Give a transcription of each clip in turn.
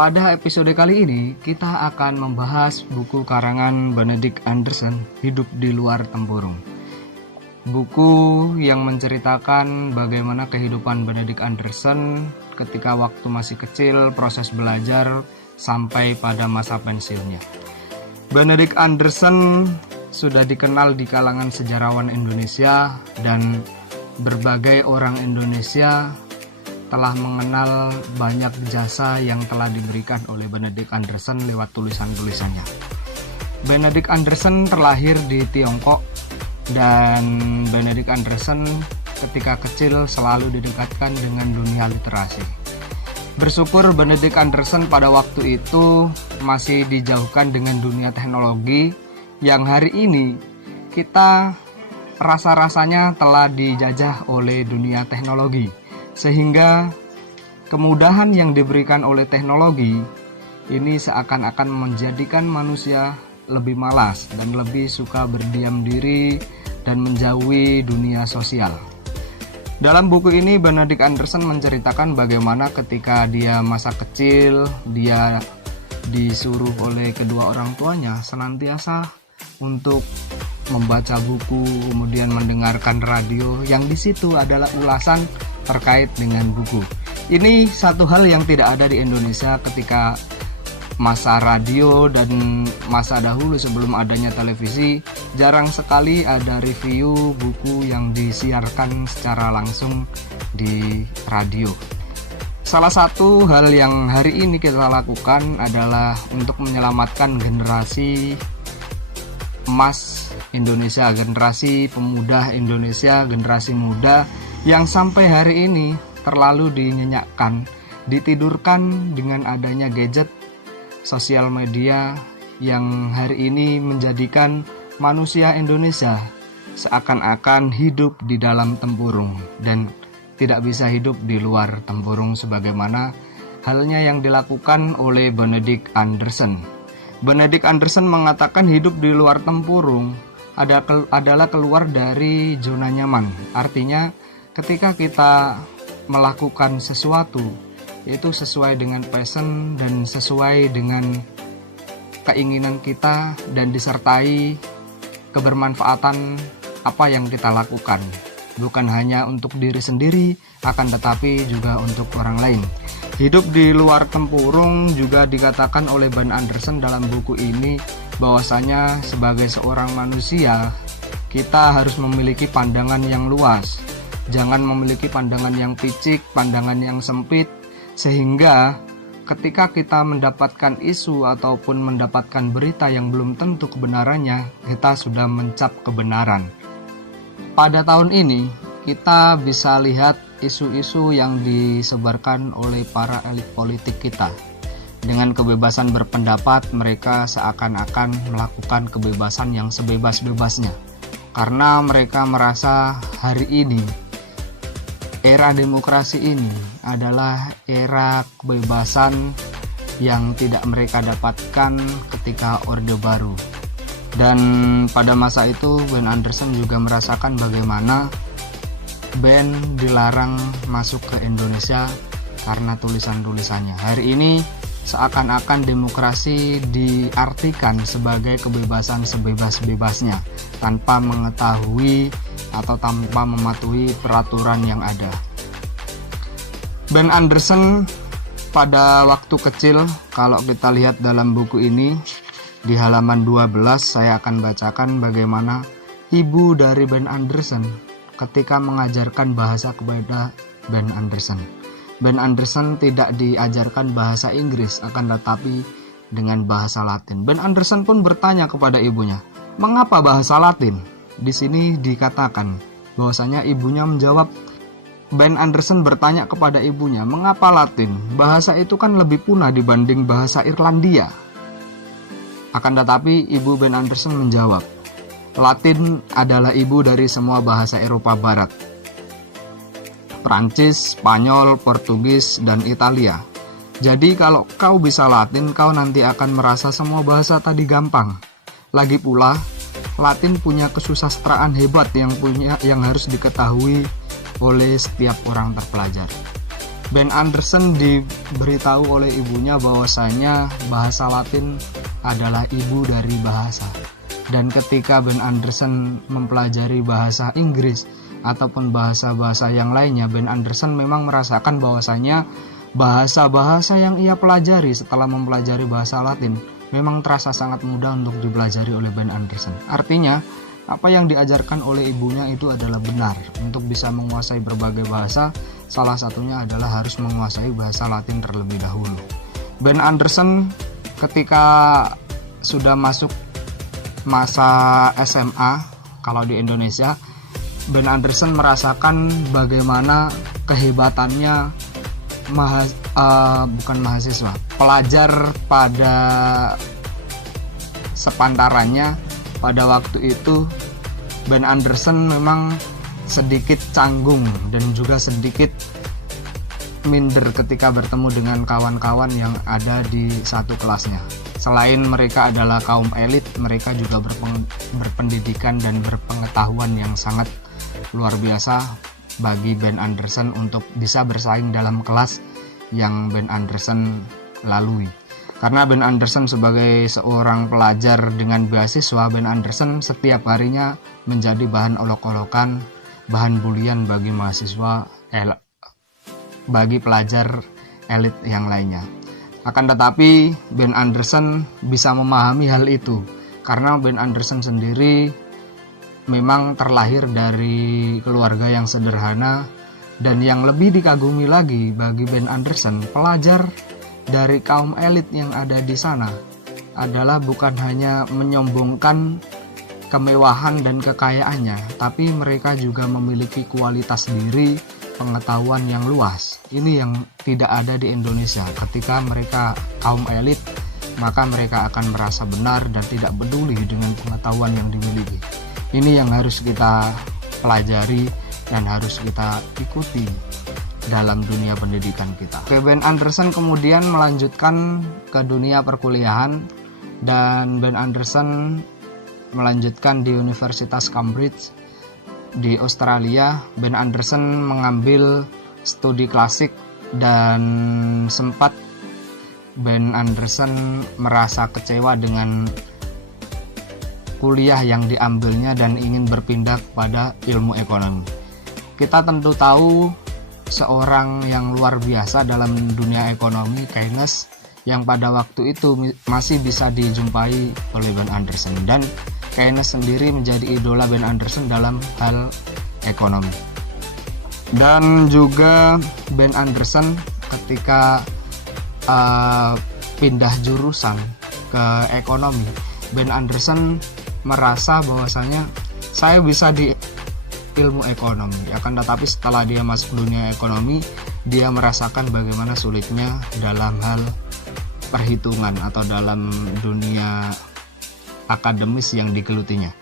Pada episode kali ini, kita akan membahas buku karangan Benedict Anderson, Hidup di Luar Tempurung. Buku yang menceritakan bagaimana kehidupan Benedict Anderson ketika waktu masih kecil, proses belajar, sampai pada masa pensiunnya. Benedict Anderson sudah dikenal di kalangan sejarawan Indonesia, dan berbagai orang Indonesia telah mengenal banyak jasa yang telah diberikan oleh Benedict Anderson lewat tulisan-tulisannya. Benedict Anderson terlahir di Tiongkok, dan Benedict Anderson ketika kecil selalu didekatkan dengan dunia literasi. Bersyukur Benedict Anderson pada waktu itu masih dijauhkan dengan dunia teknologi yang hari ini kita rasa-rasanya telah dijajah oleh dunia teknologi. Sehingga kemudahan yang diberikan oleh teknologi ini seakan-akan menjadikan manusia lebih malas dan lebih suka berdiam diri dan menjauhi dunia sosial. Dalam buku ini Benedict Anderson menceritakan bagaimana ketika dia masa kecil, dia disuruh oleh kedua orang tuanya senantiasa untuk membaca buku, kemudian mendengarkan radio yang di situ adalah ulasan terkait dengan buku. Ini satu hal yang tidak ada di Indonesia ketika masa radio dan masa dahulu sebelum adanya televisi. Jarang sekali ada review buku yang disiarkan secara langsung di radio. Salah satu hal yang hari ini kita lakukan adalah untuk menyelamatkan generasi emas Indonesia, generasi pemuda Indonesia, generasi muda yang sampai hari ini terlalu dinyenyakkan, ditidurkan dengan adanya gadget, sosial media yang hari ini menjadikan manusia Indonesia seakan-akan hidup di dalam tempurung dan tidak bisa hidup di luar tempurung sebagaimana halnya yang dilakukan oleh Benedict Anderson. Benedict Anderson mengatakan hidup di luar tempurung adalah keluar dari zona nyaman. Artinya ketika kita melakukan sesuatu itu sesuai dengan passion dan sesuai dengan keinginan kita dan disertai kebermanfaatan apa yang kita lakukan, bukan hanya untuk diri sendiri akan tetapi juga untuk orang lain. Hidup di luar tempurung juga dikatakan oleh Ben Anderson dalam buku ini bahwasanya sebagai seorang manusia kita harus memiliki pandangan yang luas. Jangan memiliki pandangan yang picik, pandangan yang sempit, sehingga ketika kita mendapatkan isu ataupun mendapatkan berita yang belum tentu kebenarannya, kita sudah mencap kebenaran. Pada tahun ini, kita bisa lihat isu-isu yang disebarkan oleh para elit politik kita. Dengan kebebasan berpendapat, mereka seakan-akan melakukan kebebasan yang sebebas-bebasnya. Karena mereka merasa hari ini era demokrasi ini adalah era kebebasan yang tidak mereka dapatkan ketika Orde Baru. Dan pada masa itu Ben Anderson juga merasakan bagaimana Ben dilarang masuk ke Indonesia karena tulisan-tulisannya. Hari ini seakan-akan demokrasi diartikan sebagai kebebasan sebebas-bebasnya tanpa mengetahui atau tanpa mematuhi peraturan yang ada. Ben Anderson pada waktu kecil, kalau kita lihat dalam buku ini di halaman 12 saya akan bacakan bagaimana ibu dari Ben Anderson ketika mengajarkan bahasa kepada Ben Anderson. Ben Anderson tidak diajarkan bahasa Inggris, akan tetapi dengan bahasa Latin. Ben Anderson pun bertanya kepada ibunya, "Mengapa bahasa Latin?" Di sini dikatakan bahwasanya ibunya menjawab, Ben Anderson bertanya kepada ibunya, "Mengapa Latin? Bahasa itu kan lebih punah dibanding bahasa Irlandia." Akan tetapi ibu Ben Anderson menjawab, "Latin adalah ibu dari semua bahasa Eropa Barat. Prancis, Spanyol, Portugis, dan Italia. Jadi kalau kau bisa Latin, kau nanti akan merasa semua bahasa tadi gampang. Lagi pula, Latin punya kesusastraan hebat yang harus diketahui oleh setiap orang terpelajar." Ben Anderson diberitahu oleh ibunya bahwasanya bahasa Latin adalah ibu dari bahasa. Dan ketika Ben Anderson mempelajari bahasa Inggris ataupun bahasa-bahasa yang lainnya, Ben Anderson memang merasakan bahwasanya bahasa-bahasa yang ia pelajari setelah mempelajari bahasa Latin memang terasa sangat mudah untuk dipelajari oleh Ben Anderson. Artinya, apa yang diajarkan oleh ibunya itu adalah benar. Untuk bisa menguasai berbagai bahasa, salah satunya adalah harus menguasai bahasa Latin terlebih dahulu. Ben Anderson ketika sudah masuk masa SMA, kalau di Indonesia, Ben Anderson merasakan bagaimana kehebatannya pelajar pada sepantarannya. Pada waktu itu Ben Anderson memang sedikit canggung dan juga sedikit minder ketika bertemu dengan kawan-kawan yang ada di satu kelasnya. Selain mereka adalah kaum elit, mereka juga berpendidikan dan berpengetahuan yang sangat luar biasa bagi Ben Anderson untuk bisa bersaing dalam kelas yang Ben Anderson lalui. Karena Ben Anderson sebagai seorang pelajar dengan beasiswa, Ben Anderson setiap harinya menjadi bahan olok-olokan, bahan bulian bagi mahasiswa, bagi pelajar elit yang lainnya. Akan tetapi Ben Anderson bisa memahami hal itu, karena Ben Anderson sendiri memang terlahir dari keluarga yang sederhana. Dan yang lebih dikagumi lagi bagi Ben Anderson, pelajar dari kaum elit yang ada di sana adalah bukan hanya menyombongkan kemewahan dan kekayaannya, tapi mereka juga memiliki kualitas diri, pengetahuan yang luas. Ini yang tidak ada di Indonesia. Ketika mereka kaum elit, maka mereka akan merasa benar dan tidak peduli dengan pengetahuan yang dimiliki. Ini yang harus kita pelajari dan harus kita ikuti dalam dunia pendidikan kita. Ben Anderson kemudian melanjutkan ke dunia perkuliahan, dan Ben Anderson melanjutkan di Universitas Cambridge di Australia. Ben Anderson mengambil studi klasik dan sempat Ben Anderson merasa kecewa dengan kuliah yang diambilnya dan ingin berpindah kepada ilmu ekonomi. Kita tentu tahu seorang yang luar biasa dalam dunia ekonomi, Keynes, yang pada waktu itu masih bisa dijumpai oleh Ben Anderson, dan Keynes sendiri menjadi idola Ben Anderson dalam hal ekonomi. Dan juga Ben Anderson ketika pindah jurusan ke ekonomi, Ben Anderson merasa bahwasanya saya bisa di ilmu ekonomi. Akan tetapi setelah dia masuk dunia ekonomi, dia merasakan bagaimana sulitnya dalam hal perhitungan atau dalam dunia akademis yang digelutinya.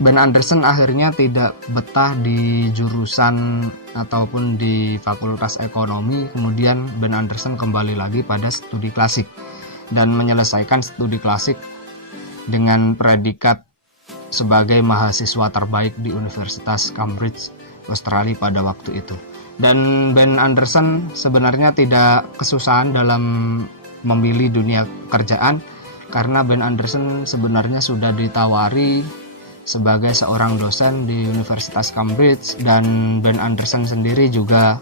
Ben Anderson akhirnya tidak betah di jurusan ataupun di fakultas ekonomi. Kemudian Ben Anderson kembali lagi pada studi klasik dan menyelesaikan studi klasik dengan predikat sebagai mahasiswa terbaik di Universitas Cambridge, Australia pada waktu itu. Dan Ben Anderson sebenarnya tidak kesusahan dalam memilih dunia pekerjaan, karena Ben Anderson sebenarnya sudah ditawari sebagai seorang dosen di Universitas Cambridge, dan Ben Anderson sendiri juga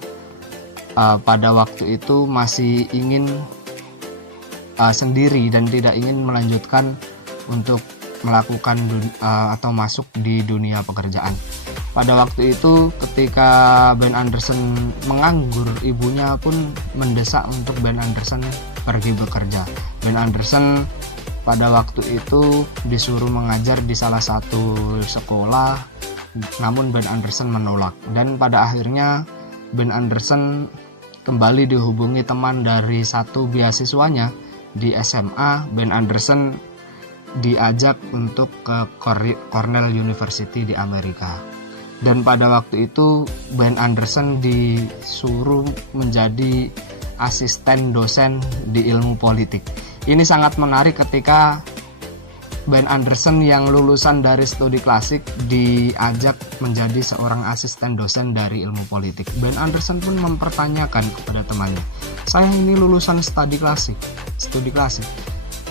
pada waktu itu masih ingin sendiri dan tidak ingin melanjutkan untuk melakukan atau masuk di dunia pekerjaan. Pada waktu itu ketika Ben Anderson menganggur, ibunya pun mendesak untuk Ben Anderson pergi bekerja. Ben Anderson pada waktu itu disuruh mengajar di salah satu sekolah, namun Ben Anderson menolak, dan pada akhirnya Ben Anderson kembali dihubungi teman dari satu beasiswanya di SMA. Ben Anderson diajak untuk ke Cornell University di Amerika, dan pada waktu itu Ben Anderson disuruh menjadi asisten dosen di ilmu politik. Ini sangat menarik ketika Ben Anderson yang lulusan dari studi klasik diajak menjadi seorang asisten dosen dari ilmu politik. Ben Anderson pun mempertanyakan kepada temannya, saya ini lulusan studi klasik.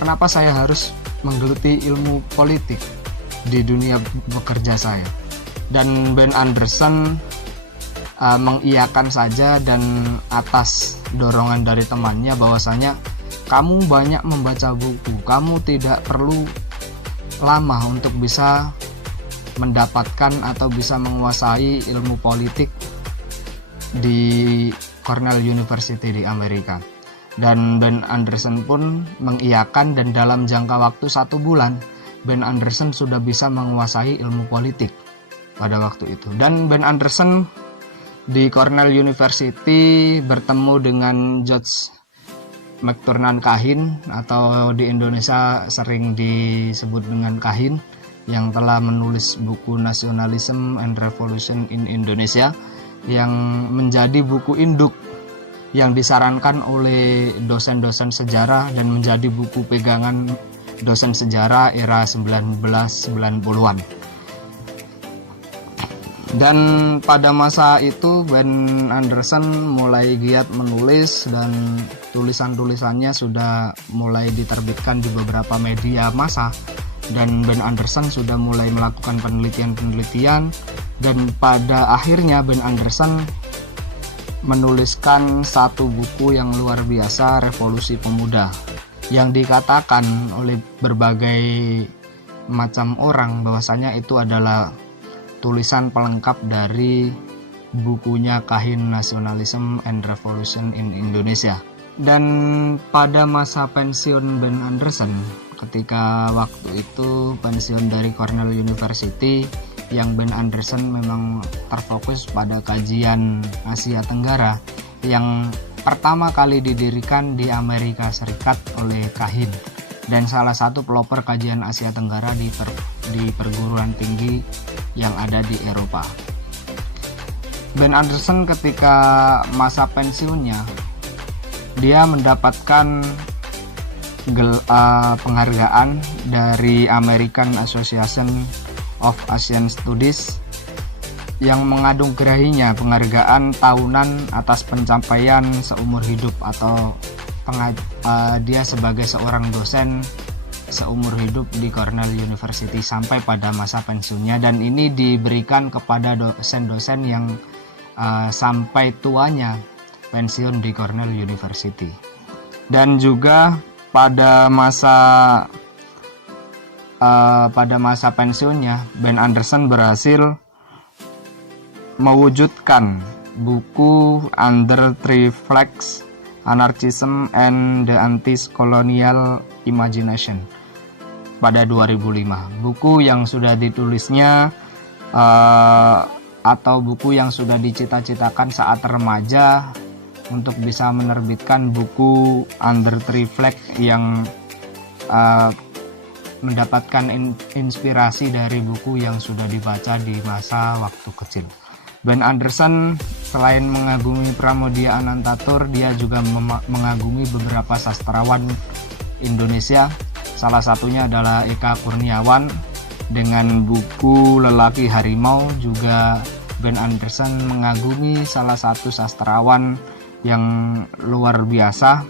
Kenapa saya harus menggeluti ilmu politik di dunia bekerja saya? Dan Ben Anderson mengiyakan saja, dan atas dorongan dari temannya bahwasanya kamu banyak membaca buku, kamu tidak perlu lama untuk bisa mendapatkan atau bisa menguasai ilmu politik di Cornell University di Amerika. Dan Ben Anderson pun mengiyakan, dan dalam jangka waktu 1 bulan Ben Anderson sudah bisa menguasai ilmu politik pada waktu itu. Dan Ben Anderson di Cornell University bertemu dengan George McTurnan Kahin, atau di Indonesia sering disebut dengan Kahin, yang telah menulis buku Nationalism and Revolution in Indonesia, yang menjadi buku induk yang disarankan oleh dosen-dosen sejarah dan menjadi buku pegangan dosen sejarah era 1990-an. Dan pada masa itu Ben Anderson mulai giat menulis, dan tulisan-tulisannya sudah mulai diterbitkan di beberapa media massa, dan Ben Anderson sudah mulai melakukan penelitian-penelitian, dan pada akhirnya Ben Anderson menuliskan satu buku yang luar biasa, Revolusi Pemuda, yang dikatakan oleh berbagai macam orang bahwasanya itu adalah tulisan pelengkap dari bukunya Kahin, Nationalism and Revolution in Indonesia. Dan pada masa pensiun Ben Anderson, ketika waktu itu pensiun dari Cornell University, yang Ben Anderson memang terfokus pada kajian Asia Tenggara yang pertama kali didirikan di Amerika Serikat oleh Kahin, dan salah satu pelopor kajian Asia Tenggara di perguruan tinggi yang ada di Eropa. Ben Anderson ketika masa pensiunnya, dia mendapatkan penghargaan dari American Association of Asian Studies yang menganugerahinya penghargaan tahunan atas pencapaian seumur hidup, atau dia sebagai seorang dosen seumur hidup di Cornell University sampai pada masa pensiunnya, dan ini diberikan kepada dosen-dosen yang sampai tuanya pensiun di Cornell University. Dan juga pada masa pensiunnya, Ben Anderson berhasil mewujudkan buku Under Three Flags, Anarchism and the Anti-Colonial Imagination pada 2005. Buku yang sudah ditulisnya atau buku yang sudah dicita-citakan saat remaja untuk bisa menerbitkan buku Under Three Flags yang mendapatkan inspirasi dari buku yang sudah dibaca di masa waktu kecil. Ben Anderson selain mengagumi Pramoedya Anantatur, dia juga mengagumi beberapa sastrawan Indonesia. Salah satunya adalah Eka Kurniawan dengan buku Lelaki Harimau. Juga Ben Anderson mengagumi salah satu sastrawan yang luar biasa,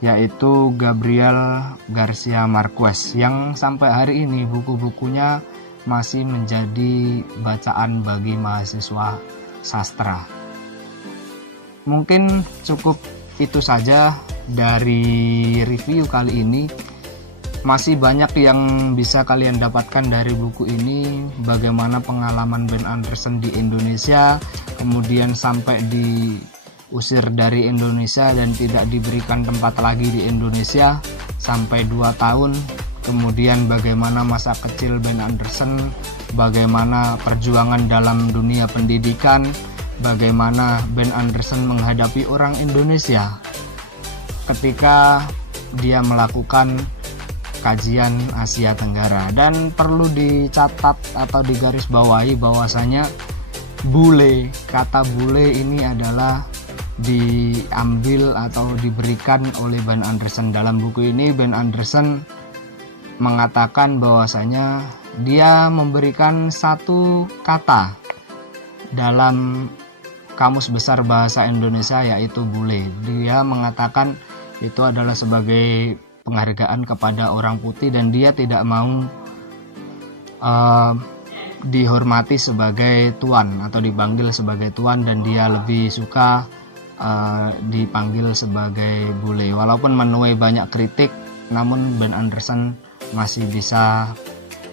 yaitu Gabriel Garcia Marquez, yang sampai hari ini buku-bukunya masih menjadi bacaan bagi mahasiswa sastra. Mungkin cukup itu saja dari review kali ini. Masih banyak yang bisa kalian dapatkan dari buku ini, bagaimana pengalaman Ben Anderson di Indonesia, kemudian sampai diusir dari Indonesia dan tidak diberikan tempat lagi di Indonesia sampai 2 tahun. Kemudian bagaimana masa kecil Ben Anderson, bagaimana perjuangan dalam dunia pendidikan, bagaimana Ben Anderson menghadapi orang Indonesia ketika dia melakukan kajian Asia Tenggara. Dan perlu dicatat atau digarisbawahi bahwasanya bule, kata bule ini adalah diambil atau diberikan oleh Ben Anderson. Dalam buku ini Ben Anderson mengatakan bahwasanya dia memberikan satu kata dalam Kamus Besar Bahasa Indonesia, yaitu bule. Dia mengatakan itu adalah sebagai penghargaan kepada orang putih dan dia tidak mau dihormati sebagai tuan atau dipanggil sebagai tuan, dan dia lebih suka dipanggil sebagai bule. Walaupun menuai banyak kritik, namun Ben Anderson masih bisa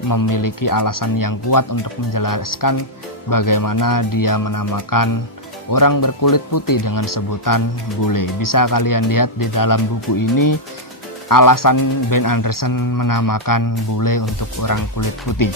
memiliki alasan yang kuat untuk menjelaskan bagaimana dia menamakan orang berkulit putih dengan sebutan bule. Bisa kalian lihat di dalam buku ini alasan Ben Anderson menamakan bule untuk orang kulit putih.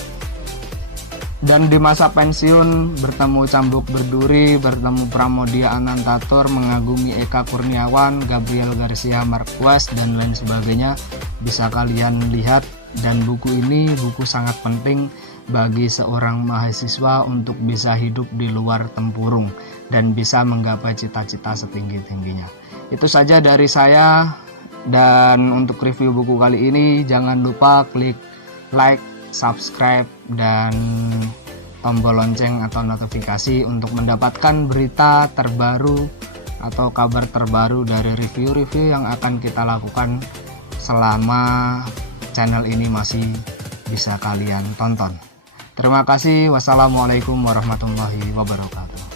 Dan di masa pensiun, bertemu Cambuk Berduri, bertemu Pramodia Anantatur, mengagumi Eka Kurniawan, Gabriel Garcia Marquez, dan lain sebagainya. Bisa kalian lihat, dan buku ini buku sangat penting bagi seorang mahasiswa untuk bisa hidup di luar tempurung dan bisa menggapai cita-cita setinggi-tingginya. Itu saja dari saya, dan untuk review buku kali ini jangan lupa klik like, subscribe, dan tombol lonceng atau notifikasi untuk mendapatkan berita terbaru atau kabar terbaru dari review-review yang akan kita lakukan selama channel ini masih bisa kalian tonton. Terima kasih. Wassalamualaikum warahmatullahi wabarakatuh.